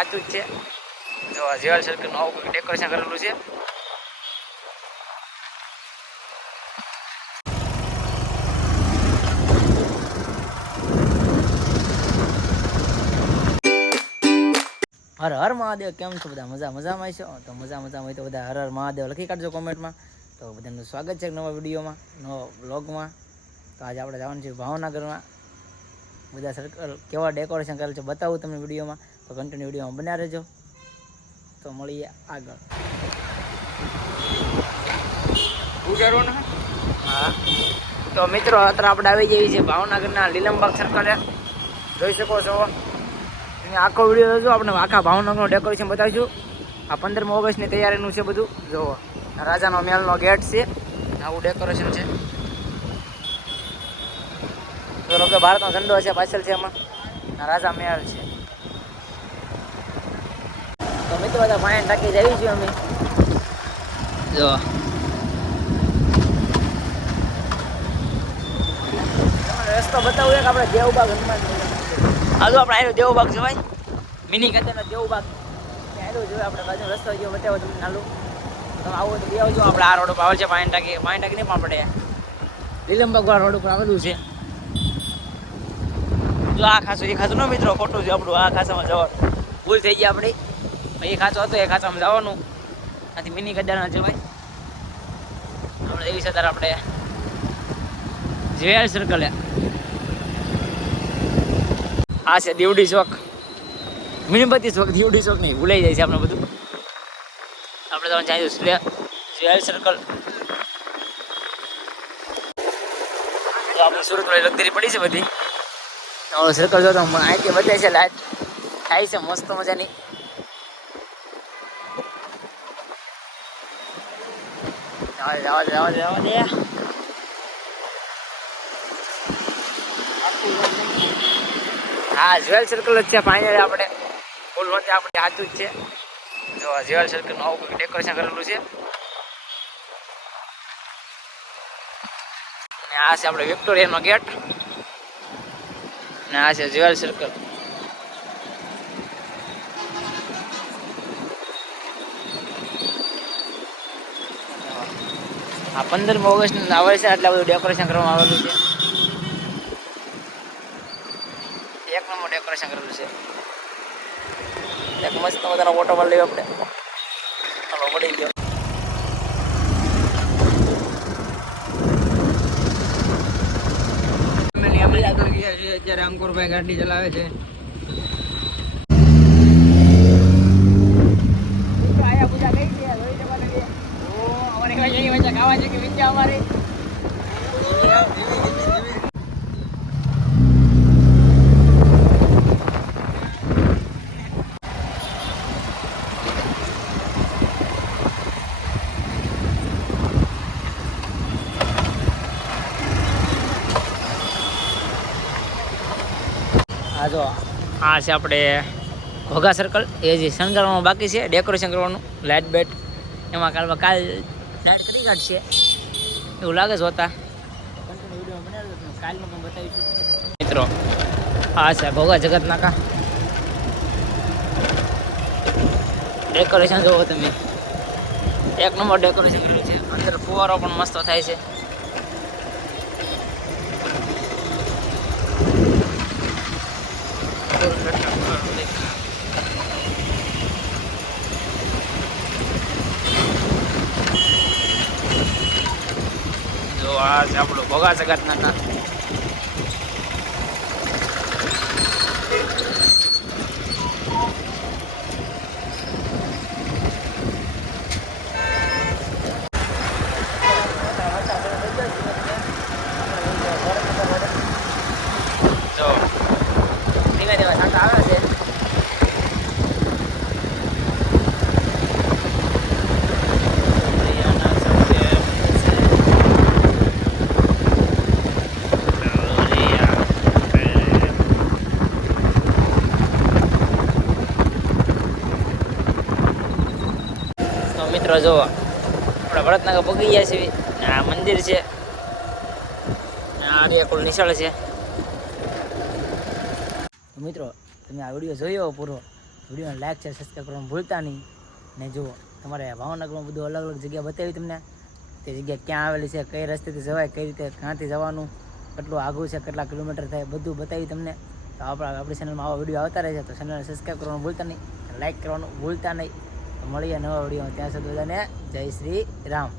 સાચું જ છે. જો જેવાલ સર્કલનું આવું કંઈક ડેકોરેશન કરેલું છે. હર હર મહાદેવ, કેમ છો બધા? મજા, મજામાં છો? તો મજા, મજામાં હોય તો બધા હર હર મહાદેવ લખી કાઢજો કોમેન્ટમાં. તો બધાનું સ્વાગત છે નવા વિડીયોમાં, નવા બ્લોગમાં તો આજે આપણે જવાનું છે ભાવનગરમાં. બધા સર્કલ કેવા ડેકોરેશન કરેલ છે બતાવું તમને વિડીયોમાં. તો કન્ટિન્યુ વિડીયોમાં બના રહેજો. તો મળીએ આગળ. હા? તો મિત્રો અત્યારે આપણે આવી જઈએ છીએ ભાવનગરના લીલમબાગ સર્કલે જોઈ શકો છો. આખો વીડિયો જોજો આપણે આખા ભાવનગરનું ડેકોરેશન બતાવીશું. આ પંદરમી ઓગસ્ટની તૈયારીનું છે બધું. જુઓ રાજાનો મહેલનો ગેટ છે. આવું ડેકોરેશન છે. તો કે ભારતનો ઝંડો છે પાછળ છે એમાં રાજા મહેલ છે. તો મિત્રો બધા પાણી ટાંકી જઈએ છીએ અમે. જો. રસ્તો બતાવું એક આપણે દેવબાગ હનુમાન હાલો આપણે આયરો દેવબાગ જવાય. મિની કચેરનો દેવબાગ આયરો જોઈએ આપણે બાજુ રસ્તો જો બતાવો તમને નાલું તમે આવો તો બે આવજો આપણે આ રોડ ઉપર આવે છે પાણી ટાંકી પાણી ટાંકી નહીં પણ આપણે લીલમબાગ વાળા રોડ ઉપર આવેલું છે. જો આ ખાસું એ ખાસું ન મિત્રો ખોટું છે આપણું આ ખાસામાં જવાનું. ભૂલ થઈ ગઈ આપણી. એ ખાચો હતો એ ખાચામાં જવાનું. આથી મિની કદારના જવાય આપણે એવી સતાર આપણે જેલ સર્કલ આ છે દેવડી ચોક. મીણબત્તી ચોક, દેવડી ચોક નહીં, ભૂલાઈ જાય છે આપણે બધું. આપણે તો ચાહીએ જેલ સર્કલ તો આપણે સુરત વાળી લગદરી પડી છે બધી. સર્કલ જો તો અહીંથી બતાવે છે લાઈટ. થાય છે મસ્ત મજાની. જવા દે જવા દે જવા હા જ્વેલ સર્કલ જ છે ફાઇનલ આપણે. ફૂલ વચ્ચે આપણે સાચું જ છે. જો જ્વેલ સર્કલનું આવું ડેકોરેશન કરેલું છે. અને આ છે આપણે વિક્ટોરિયાનો ગેટ ને આ છે જ્વેલ સર્કલ આ પંદરમી ઓગસ્ટ આવે છે એટલે બધું ડેકોરેશન કરવામાં આવેલું છે. એક નંબર ડેકોરેશન કરેલું છે. એક મસ્ત મજાનો ફોટો પણ લઈએ આપણે. ચાલો પડી ગયો. અત્યારે અંકુરભાઈ ગાડી ચલાવે છે આયા પૂજા કઈ છે જોઈ જવાનું છે ઓ અમારે કઈ જઈ વચ્ચે છે અમારે આ આ છે આપણે ઘોઘા સર્કલ એ જે શણગારવાનું બાકી છે ડેકોરેશન કરવાનું લાઇટ બેટ. એમાં કાલમાં કાલ લાઇટ કરી કાઢશે. એવું લાગે છે બતાવીશું મિત્રો, આ છે ભોગા જગત નાકા ડેકોરેશન જોવો તમે. એક નંબર ડેકોરેશન કર્યું છે. અંદર ફુવારો પણ મસ્ત થાય છે જો આ છે આપણું ભોગા જગત ના જો ધીમે ધીમે સાંટા આવે છે તો મિત્રો જો આપણે ભરતનગર પગી ગયા છીએ આ મંદિર છે. ને આ આર્યકુલ નિશાળ છે. મિત્રો, તમે આ વીડિયો જોયો પૂરો? વિડીયોને લાઈક છે સબસ્ક્રાઈબ કરવાનું ભૂલતા નહીં. ને જુઓ, તમારે ભાવનગરમાં બધું અલગ અલગ જગ્યા બતાવી તમને. તે જગ્યા ક્યાં આવેલી છે, કઈ રસ્તેથી જવાય, કઈ રીતે, ક્યાંથી જવાનું, કેટલું આગું છે, કેટલા કિલોમીટર થાય, બધું બતાવી તમને. તો આપણા આપણી ચેનલમાં આવા વીડિયો આવતા રહે છે, તો ચેનલને સબસ્ક્રાઈબ કરવાનું ભૂલતા નહીં. લાઈક કરવાનું ભૂલતા નહીં. મળીએ નવા વિડીયોમાં. ત્યાં સુધી બધાને જય શ્રી રામ.